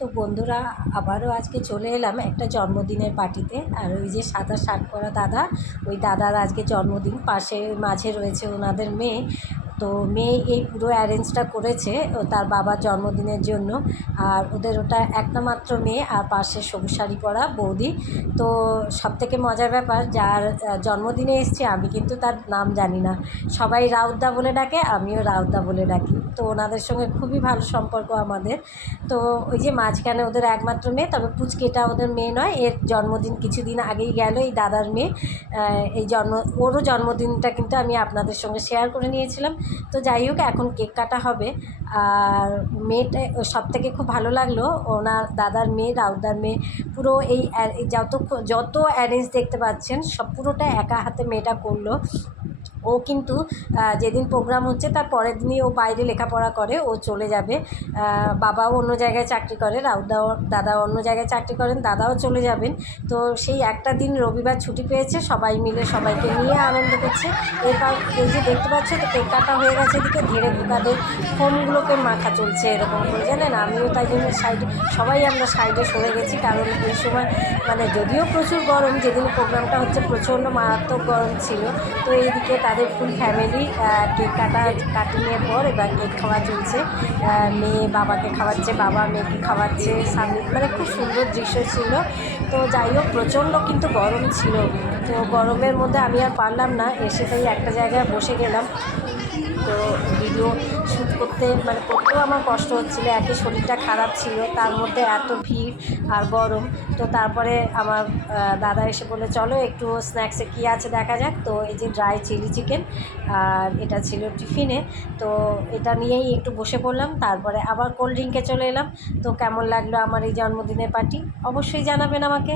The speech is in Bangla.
তো বন্ধুরা, আবারও আজকে চলে এলাম একটা জন্মদিনের পার্টিতে। আর ওই যে সাদা শার্ট পরা দাদা, ওই দাদার আজকে জন্মদিন। পাশে মাঝে রয়েছে ওনাদের মেয়ে। তো মেয়ে এই পুরো অ্যারেঞ্জটা করেছে তার বাবার জন্মদিনের জন্য। আর ওদের ওটা একটা মাত্র মেয়ে, আর পাশে সবুজ শাড়ি পরা বৌদি। তো সবথেকে মজার ব্যাপার, যার জন্মদিনে এসছে আমি কিন্তু তার নাম জানি না। সবাই রাউতদা বলে ডাকে, আমিও রাউতদা বলে ডাকি। তো ওনাদের সঙ্গে খুবই ভালো সম্পর্ক আমাদের। তো ওই যে মাঝখানে ওদের একমাত্র মেয়ে, তবে পুচকেটা ওদের মেয়ে নয়, এর জন্মদিন কিছুদিন আগেই গেল, এই দাদার মেয়ে। ওরও জন্মদিনটা কিন্তু আমি আপনাদের সঙ্গে শেয়ার করে নিয়েছিলাম। তো যাই হোক, এখন কেক কাটা হবে। আর মেয়েটা সবথেকে খুব ভালো লাগলো, ওনার দাদার মেয়ে, রাউদার মেয়ে, পুরো এই যত অ্যারেঞ্জ দেখতে পাচ্ছেন সব পুরোটা একা হাতে মেয়েটা করলো। ও কিন্তু যেদিন প্রোগ্রাম হচ্ছে তার পরের দিনই ও বাইরে লেখাপড়া করে, ও চলে যাবে। বাবাও অন্য জায়গায় চাকরি করে, দাদাও অন্য জায়গায় চাকরি করেন, দাদাও চলে যাবেন। তো সেই একটা দিন রবিবার ছুটি পেয়েছে, সবাই মিলে সবাইকে নিয়ে আনন্দ করছে। এরপর এই যে দেখতে পাচ্ছ, তো কেক কাটা হয়ে গেছে, এদিকে ধীরে তাদের ফোমগুলোকে মাখা চলছে এরকম করে, জানেন। আমিও তাই জন্য সবাই আমরা সাইডে সরে গেছি, কারণ এই সময় মানে যদিও প্রচুর গরম, যেদিন প্রোগ্রামটা হচ্ছে প্রচণ্ড মারাত্মক গরম ছিল। তো এইদিকে তাদের ফুল ফ্যামিলি কেক কাটিংয়ের পর এবার কেক খাওয়া চলছে। মেয়ে বাবাকে খাওয়াচ্ছে, বাবা মেয়েকে খাওয়াচ্ছে, স্বামী, মানে খুব সুন্দর দৃশ্য ছিল। তো যাই হোক, প্রচণ্ড কিন্তু গরম ছিল। তো গরমের মধ্যে আমি আর পারলাম না, এসে তাই একটা জায়গায় বসে গেলাম। তো ভিডিও শ্যুট করতেও আমার কষ্ট হচ্ছিলো, একে শরীরটা খারাপ ছিল, তার মধ্যে এত ভিড় আর গরম। তো তারপরে আমার দাদা এসে বলে চলো একটু স্ন্যাক্সে কী আছে দেখা যাক। তো এই যে ড্রাই চিলি চিকেন, আর এটা ছিল টিফিনে। তো এটা নিয়েই একটু বসে পড়লাম, তারপরে আবার কোল্ড ড্রিঙ্কে চলে এলাম। তো কেমন লাগলো আমার এই জন্মদিনের পার্টি অবশ্যই জানাবেন আমাকে।